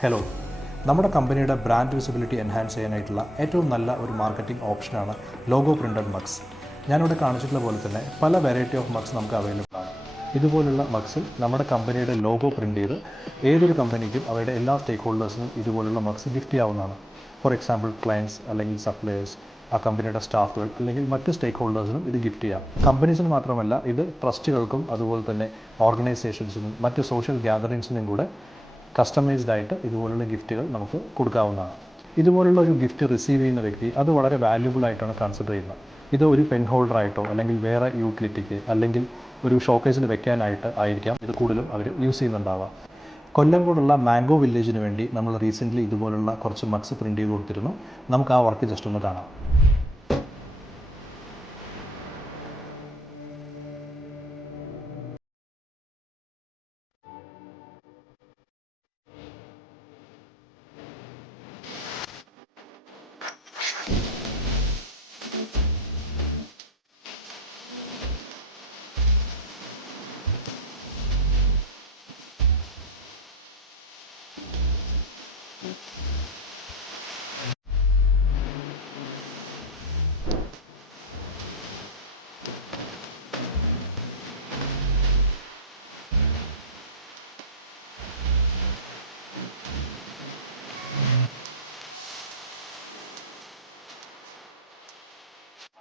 Hello, നമ്മുടെ കമ്പനിയുടെ brand visibility enhance ചെയ്യാനായിട്ടുള്ള ഏറ്റവും നല്ല ഒരു മാർക്കറ്റിംഗ് ഓപ്ഷനാണ് ലോഗോ പ്രിൻറ്റഡ് മഗ്സ്. ഞാനിവിടെ കാണിച്ചിട്ടുള്ള പോലെ തന്നെ പല വെറൈറ്റി ഓഫ് മഗ്സ് നമുക്ക് അവൈലബിൾ ആണ്. ഇതുപോലുള്ള മഗ്സിൽ നമ്മുടെ കമ്പനിയുടെ ലോഗോ പ്രിൻ്റ് ചെയ്ത് ഏതൊരു കമ്പനിക്കും അവരുടെ എല്ലാ സ്റ്റേക്ക് ഹോൾഡേഴ്സിനും ഇതുപോലുള്ള മഗ്സ് ഗിഫ്റ്റ് ചെയ്യാവുന്നതാണ്. ഫോർ എക്സാമ്പിൾ ക്ലയൻസ് അല്ലെങ്കിൽ സപ്ലയേഴ്സ്, ആ കമ്പനിയുടെ സ്റ്റാഫുകൾ അല്ലെങ്കിൽ മറ്റ് സ്റ്റേക്ക് ഹോൾഡേഴ്സിനും ഇത് ഗിഫ്റ്റ് ചെയ്യാം. കമ്പനീസിന് മാത്രമല്ല, ഇത് ട്രസ്റ്റുകൾക്കും അതുപോലെ തന്നെ ഓർഗനൈസേഷൻസിനും മറ്റ് സോഷ്യൽ ഗ്യാതറിങ്സിനും കൂടെ കസ്റ്റമൈസ്ഡ് ആയിട്ട് ഇതുപോലുള്ള ഗിഫ്റ്റുകൾ നമുക്ക് കൊടുക്കാവുന്നതാണ്. ഇതുപോലുള്ള ഒരു ഗിഫ്റ്റ് റിസീവ് ചെയ്യുന്ന വ്യക്തി അത് വളരെ വാല്യുബിൾ ആയിട്ടാണ് കൺസിഡർ ചെയ്യുന്നത്. ഇത് ഒരു പെൻ ഹോൾഡറായിട്ടോ അല്ലെങ്കിൽ വേറെ യൂട്ടിലിറ്റിക്ക് അല്ലെങ്കിൽ ഒരു ഷോക്കേസിൽ വെക്കാനായിട്ട് ആയിരിക്കാം ഇത് കൂടുതലും അവർ യൂസ് ചെയ്യുന്നുണ്ടാവുക. കൊല്ലംകോടുള്ള മാംഗോ വില്ലേജിന് വേണ്ടി നമ്മൾ റീസെൻ്റ്ലി ഇതുപോലുള്ള കുറച്ച് മഗ്സ് പ്രിൻ്റ് ചെയ്ത് കൊടുത്തിരുന്നു. നമുക്ക് ആ വർക്ക് ജസ്റ്റ് ഒന്ന് കാണാം.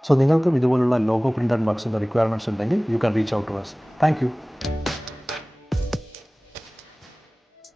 സോ നിങ്ങൾക്കും ഇതുപോലുള്ള ലോഗോ പ്രിൻ്റഡ് മഗ്സിൻ്റെ റിക്വയർമെൻറ്റ്സ് ഉണ്ടെങ്കിൽ you can reach out to us. Thank U.